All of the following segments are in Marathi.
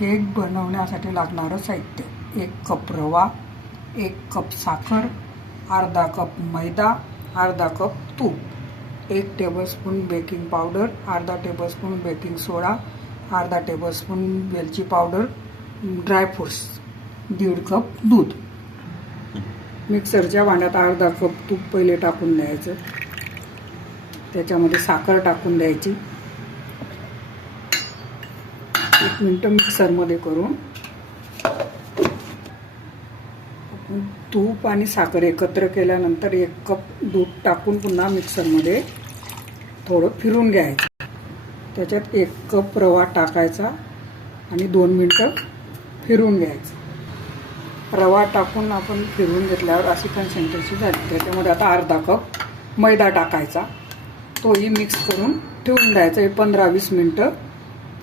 केक बनवण्यासाठी लागणारं साहित्य: 1 कप रवा, 1 कप साखर, अर्धा कप मैदा, अर्धा कप तूप, 1 टेबलस्पून बेकिंग पावडर, अर्धा टेबलस्पून बेकिंग सोडा, अर्धा टेबलस्पून वेलची पावडर, ड्रायफ्रूट्स, 1.5 कप दूध. मिक्सरच्या भांड्यात अर्धा कप तूप पहिले टाकून द्यायचं. त्याच्यामध्ये साखर टाकून द्यायची. 1 मिनिट मिक्सरमध्ये करून तूप आणि साखर एकत्र केल्यानंतर 1 कप दूध टाकून पुन्हा मिक्सरमध्ये थोडं फिरून घ्यायचं. त्याच्यात 1 कप रवा टाकायचा आणि 2 मिनिटं फिरून घ्यायचं. रवा टाकून आपण फिरून घेतल्यावर अशी कन्सिस्टन्सी झाली. त्याच्यामध्ये आता अर्धा कप मैदा टाकायचा. तोही मिक्स करून ठेवून द्यायचं. 15-20 मिनिटं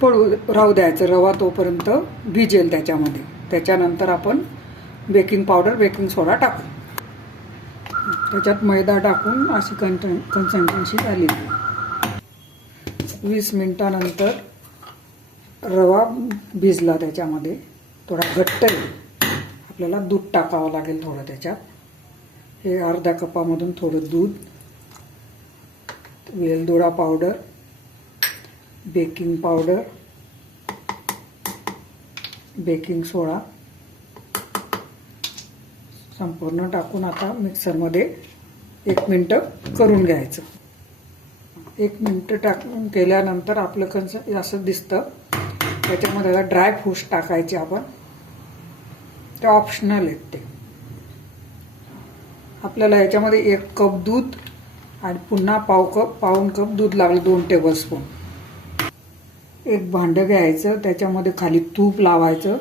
राहू द्यायचं. रवा तोपर्यंत भिजेल त्याच्यामध्ये. त्याच्यानंतर आपण बेकिंग पावडर, बेकिंग सोडा टाकू. त्याच्यात मैदा टाकून अशी कन्सिस्टन्सी झाली. 20 मिनिटानंतर रवा भिजला. त्याच्यामध्ये थोडा घट्ट आहे. आपल्याला दूध टाकावं लागेल थोडं त्याच्यात. हे अर्ध्या कपामधून थोडं दूध, वेलदोडा पावडर, बेकिंग पावडर, बेकिंग सोडा संपूर्ण टाकून आता मिक्सरमध्ये 1 मिनिट करून घ्यायचं. 1 मिनिट टाकून केल्यानंतर आपलं असं दिसतं. त्याच्यामध्ये ड्राय फ्रूट्स टाकायचे आपण. ते ऑप्शनल आहेत ते. आपल्याला याच्यामध्ये 1 कप दूध आणि पुन्हा पाऊण कप दूध लागेल. 2 टेबलस्पून. एक भांडं घ्यायचं. त्याच्यामध्ये खाली तूप लावायचं.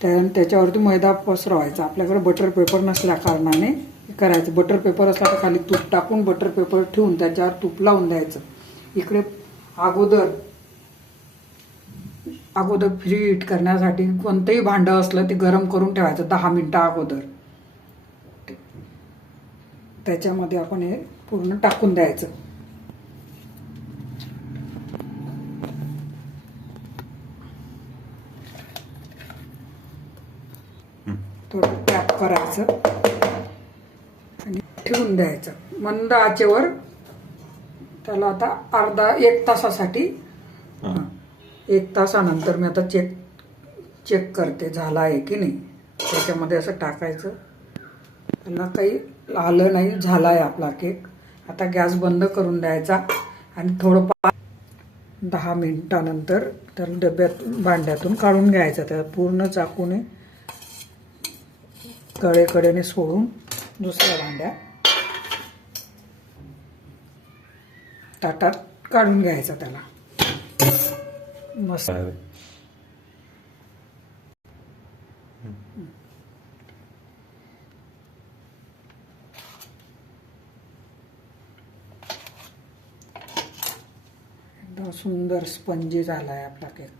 त्याच्यावरती मैदा पसरवायचा. आपल्याकडे बटर पेपर नसल्या कारणाने करायचं. बटर पेपर असला तर खाली तूप टाकून बटर पेपर ठेवून त्याच्यावर तूप लावून द्यायचं. इकडे अगोदर फ्री हीट करण्यासाठी कोणतंही भांडं असलं ते गरम करून ठेवायचं 10 मिनिटं अगोदर. त्याच्यामध्ये आपण हे पूर्ण टाकून द्यायचं. थोडं टॅप करायचं आणि ठेवून द्यायचं मंद आचेवर. त्याला आता 1 तासासाठी 1 तासानंतर मी आता चेक करते झाला आहे की नाही. त्याच्यामध्ये असं टाकायचं. त्याला काही आलं नाही. झाला आहे आपला केक. आता गॅस बंद करून द्यायचा आणि थोडं 10 मिनिटानंतर त्याला भांड्यातून काढून घ्यायचं. त्याला पूर्ण चाकूने कडेने सोडून दुसऱ्या भांड्यात ताटात काढून घ्यायचं त्याला. मस्त. एकदम सुंदर स्पंजी झाला आहे आपला केक.